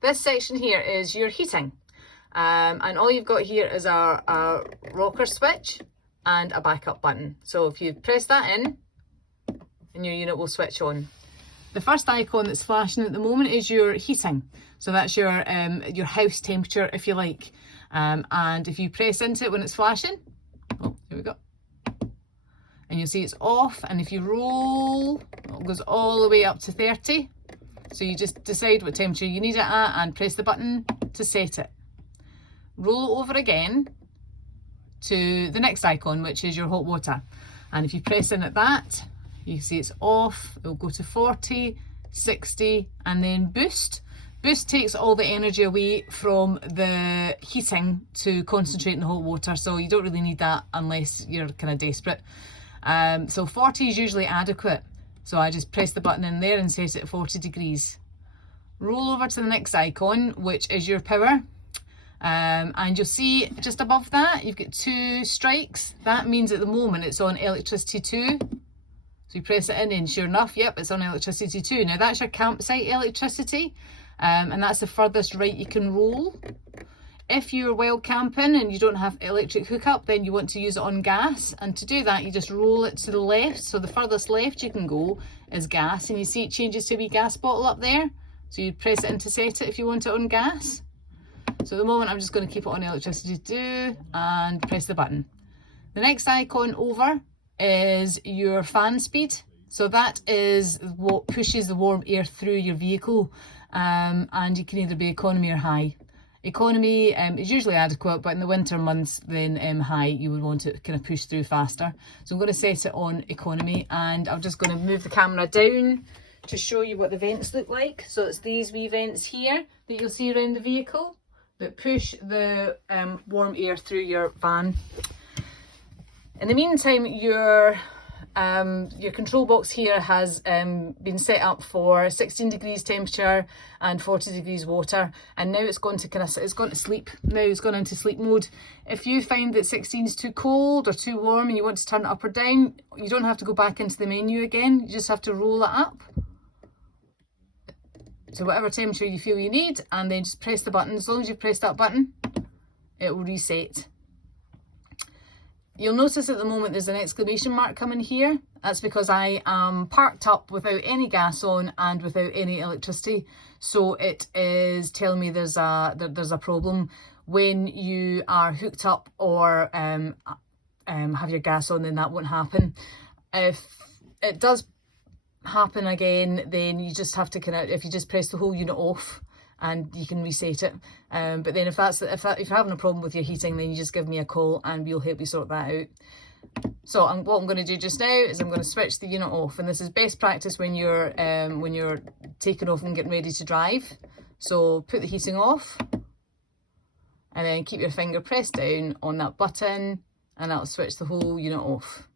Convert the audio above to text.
This section here is your heating. And all you've got here is a rocker switch and a backup button. So if you press that in, and your unit will switch on. The first icon that's flashing at the moment is your heating. So that's your house temperature, if you like. And if you press into it when it's flashing, oh, here we go. And you'll see it's off. And if you roll, it goes all the way up to 30. So you just decide what temperature you need it at and press the button to set it. Roll it over again to the next icon, which is your hot water. And if you press in at that, you see it's off. It'll go to 40, 60, and then boost. Boost takes all the energy away from the heating to concentrate in the hot water, so you don't really need that unless you're kind of desperate. So 40 is usually adequate. So I just press the button in there and set it at 40 degrees. Roll over to the next icon, which is your power. And you'll see just above that, you've got 2 strikes. That means at the moment it's on electricity 2. So you press it in and sure enough, yep, it's on electricity 2. Now that's your campsite electricity, and that's the furthest right you can roll. If you're wild camping and you don't have electric hookup, then you want to use it on gas. And to do that, you just roll it to the left. So the furthest left you can go is gas. And you see it changes to a wee gas bottle up there. So you press it in to set it if you want it on gas. So at the moment, I'm just going to keep it on electricity 2 and press the button. The next icon over is your fan speed. So that is what pushes the warm air through your vehicle. And you can either be economy or high. Economy is usually adequate, but in the winter months, then high, you would want it to kind of push through faster. So I'm going to set it on economy, and I'm just going to move the camera down to show you what the vents look like. So it's these wee vents here that you'll see around the vehicle that push the warm air through your van. In the meantime, your control box here has been set up for 16 degrees temperature and 40 degrees water, and now it's gone to sleep. Now it's gone into sleep mode. If you find that 16 is too cold or too warm and you want to turn it up or down, you don't have to go back into the menu again. You just have to roll it up to whatever temperature you feel you need, and then just press the button. As long as you've pressed that button, it will reset. You'll notice at the moment there's an exclamation mark coming here. That's because I am parked up without any gas on and without any electricity. So it is telling me there's a problem. When you are hooked up or have your gas on, then that won't happen. If it does happen again, then you just have to if you just press the whole unit off, and you can reset it. But then if you're having a problem with your heating, then you just give me a call and we'll help you sort that out. So what I'm going to do just now is I'm going to switch the unit off, and this is best practice when you're taking off and getting ready to drive. So put the heating off, and then keep your finger pressed down on that button, and that'll switch the whole unit off.